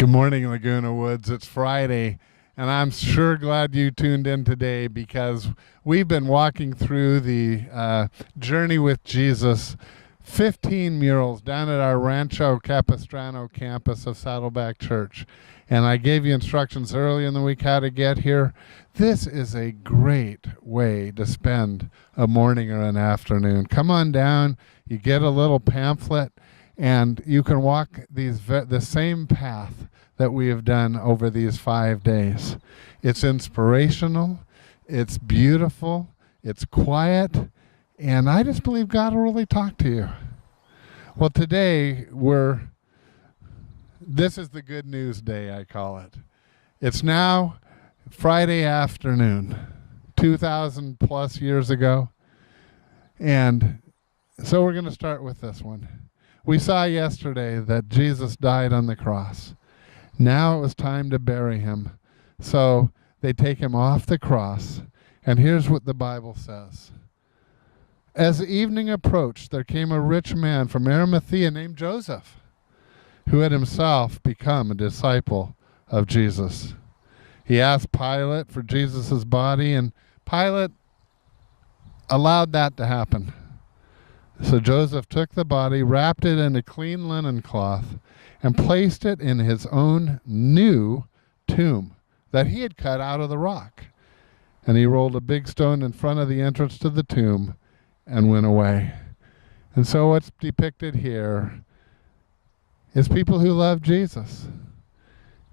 Good morning, Laguna Woods. It's Friday, and I'm sure glad you tuned in today because we've been walking through the Journey with Jesus, 15 murals down at our Rancho Capistrano campus of Saddleback Church. And I gave you instructions early in the week how to get here. This is a great way to spend a morning or an afternoon. Come on down, you get a little pamphlet, and you can walk the same path that we have done over these 5 days. It's inspirational, it's beautiful, it's quiet, and I just believe God will really talk to you. Well, today this is the good news day, I call it. It's now Friday afternoon, 2,000 plus years ago, and so we're going to start with this one. We saw yesterday that Jesus died on the cross. Now it was time to bury him. So they take him off the cross. And here's what the Bible says. As the evening approached, there came a rich man from Arimathea named Joseph, who had himself become a disciple of Jesus. He asked Pilate for Jesus' body, and Pilate allowed that to happen. So Joseph took the body, wrapped it in a clean linen cloth, and placed it in his own new tomb that he had cut out of the rock. And he rolled a big stone in front of the entrance to the tomb and went away. And so what's depicted here is people who love Jesus,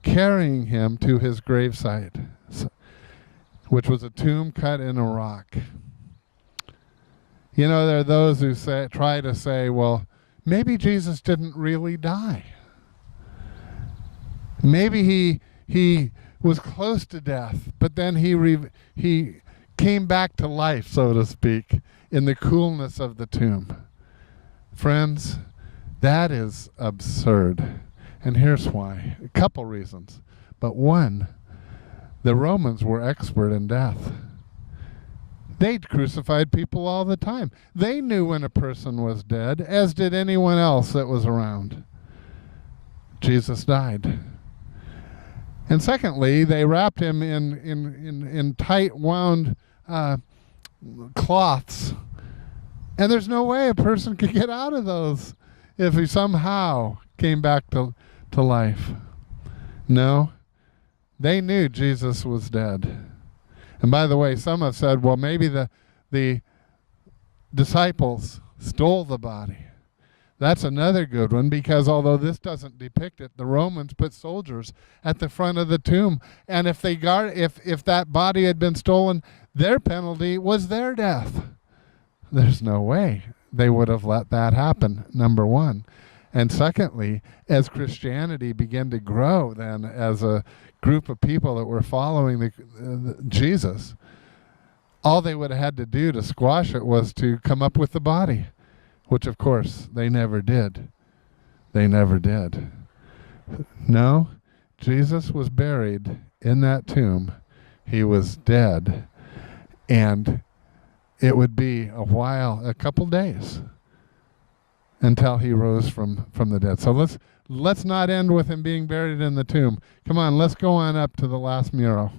carrying him to his gravesite, which was a tomb cut in a rock. You know, there are those who try to say, well, maybe Jesus didn't really die. Maybe he was close to death, but then he came back to life, so to speak, in the coolness of the tomb. Friends, that is absurd. And here's why. A couple reasons. But one, the Romans were expert in death. They crucified people all the time. They knew when a person was dead, as did anyone else that was around. Jesus died. And secondly, they wrapped him in tight wound cloths. And there's no way a person could get out of those if he somehow came back to life. No, they knew Jesus was dead. And by the way, some have said, well, maybe the disciples stole the body. That's another good one, because although this doesn't depict it, the Romans put soldiers at the front of the tomb. And if that body had been stolen, their penalty was their death. There's no way they would have let that happen, number one. And secondly, as Christianity began to grow then as a group of people that were following Jesus, all they would have had to do to squash it was to come up with the body, which of course they never did. They never did. No, Jesus was buried in that tomb. He was dead, and it would be a couple days until he rose from the dead. So let's not end with him being buried in the tomb. Come on, let's go on up to the last mural.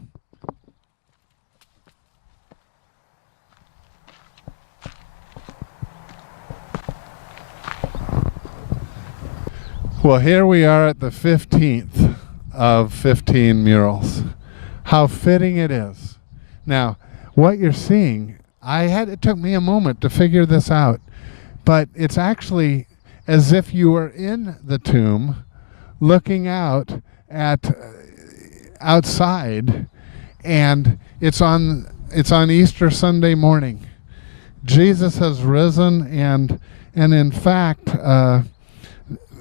Well, here we are at the 15th of 15 murals. How fitting it is. Now, what you're seeing, it took me a moment to figure this out, but it's actually as if you were in the tomb looking out at outside, and it's on Easter Sunday morning. Jesus has risen, and in fact,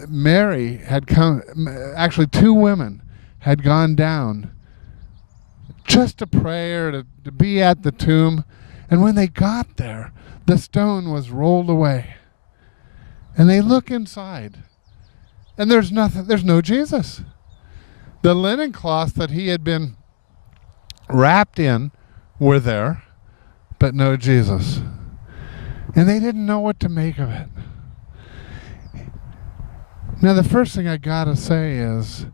Mary had come, actually 2 women had gone down just to pray or to be at the tomb. And when they got there, the stone was rolled away. And they look inside, and there's no Jesus. The linen cloths that he had been wrapped in were there, but no Jesus. And they didn't know what to make of it. Now, the first thing I gotta say is,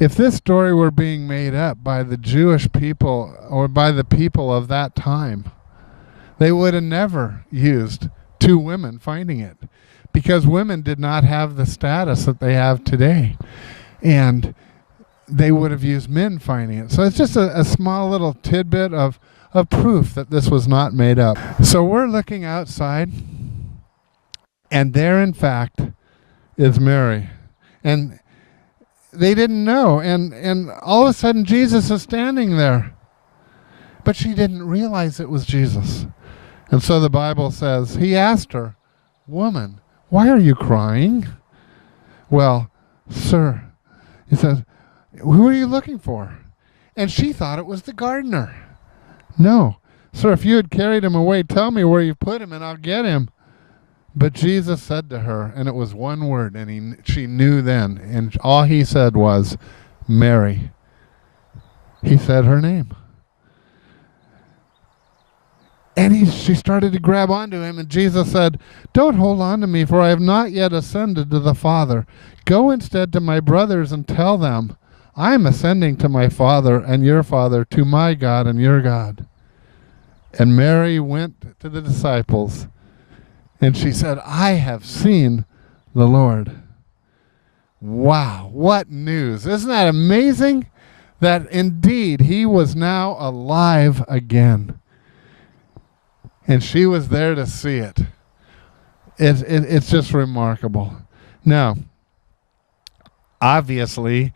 If this story were being made up by the Jewish people or by the people of that time, they would have never used two women finding it, because women did not have the status that they have today. And they would have used men finding it. So it's just a small little tidbit of proof that this was not made up. So we're looking outside, and there, in fact, is Mary. And they didn't know. And all of a sudden, Jesus is standing there. But she didn't realize it was Jesus. And so the Bible says, he asked her, "Woman, why are you crying?" "Well, sir," he says, "who are you looking for?" And she thought it was the gardener. "No, sir, if you had carried him away, tell me where you put him and I'll get him." But Jesus said to her, and it was one word, and she knew then, and all he said was, "Mary." He said her name. And she started to grab onto him, and Jesus said, "Don't hold on to me, for I have not yet ascended to the Father. Go instead to my brothers and tell them, I am ascending to my Father and your Father, to my God and your God." And Mary went to the disciples, and she said, "I have seen the Lord." Wow, what news. Isn't that amazing? That indeed he was now alive again. And she was there to see it. It's just remarkable. Now, obviously,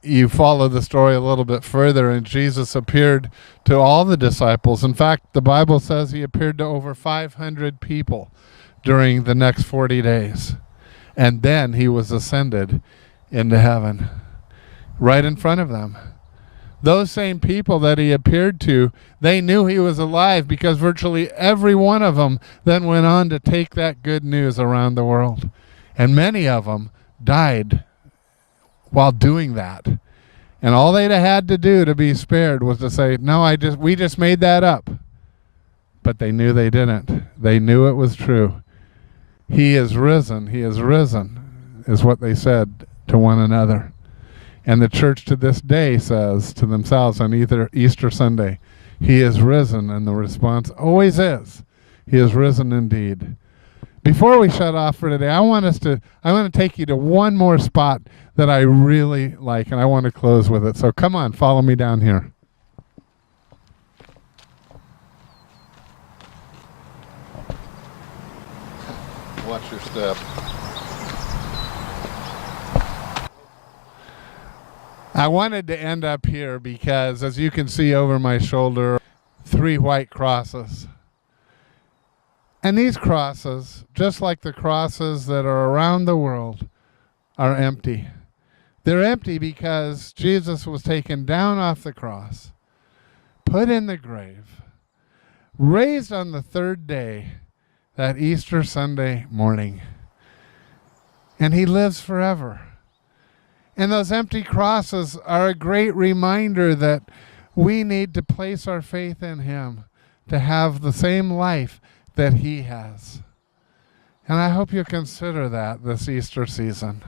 you follow the story a little bit further, and Jesus appeared to all the disciples. In fact, the Bible says he appeared to over 500 people during the next 40 days. And then he was ascended into heaven right in front of them. Those same people that he appeared to, they knew he was alive, because virtually every one of them then went on to take that good news around the world. And many of them died while doing that. And all they'd had to do to be spared was to say, "No, we just made that up." But they knew they didn't. They knew it was true. He is risen. He is risen, is what they said to one another. And the church to this day says to themselves on Easter Sunday, "He is risen," and the response always is, "He is risen indeed." Before we shut off for today, I want to take you to one more spot that I really like, and I want to close with it. So come on, follow me down here. Watch your step. I wanted to end up here because, as you can see over my shoulder, 3 white crosses. And these crosses, just like the crosses that are around the world, are empty. They're empty because Jesus was taken down off the cross, put in the grave, raised on the 3rd day, that Easter Sunday morning. And he lives forever. And those empty crosses are a great reminder that we need to place our faith in him to have the same life that he has. And I hope you consider that this Easter season.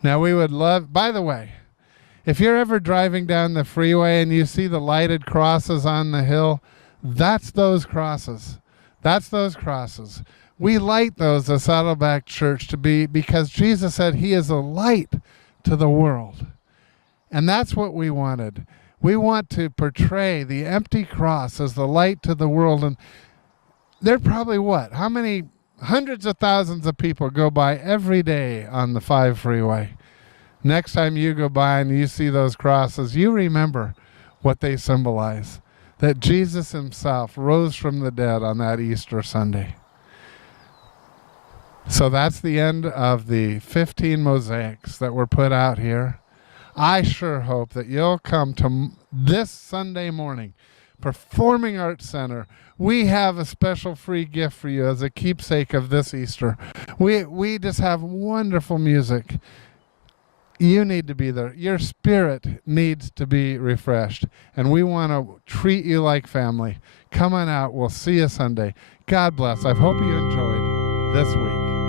Now, we would love, by the way, if you're ever driving down the freeway and you see the lighted crosses on the hill, that's those crosses. That's those crosses. We light those at Saddleback Church because Jesus said he is a light to the world. And that's what we wanted. We want to portray the empty cross as the light to the world. And there are probably how many hundreds of thousands of people go by every day on the 5 freeway. Next time you go by and you see those crosses, you remember what they symbolize. That Jesus himself rose from the dead on that Easter Sunday. So that's the end of the 15 mosaics that were put out here. I sure hope that you'll come to this Sunday morning, Performing Arts Center. We have a special free gift for you as a keepsake of this Easter. We just have wonderful music. You need to be there. Your spirit needs to be refreshed. And we want to treat you like family. Come on out. We'll see you Sunday. God bless. I hope you enjoyed this week.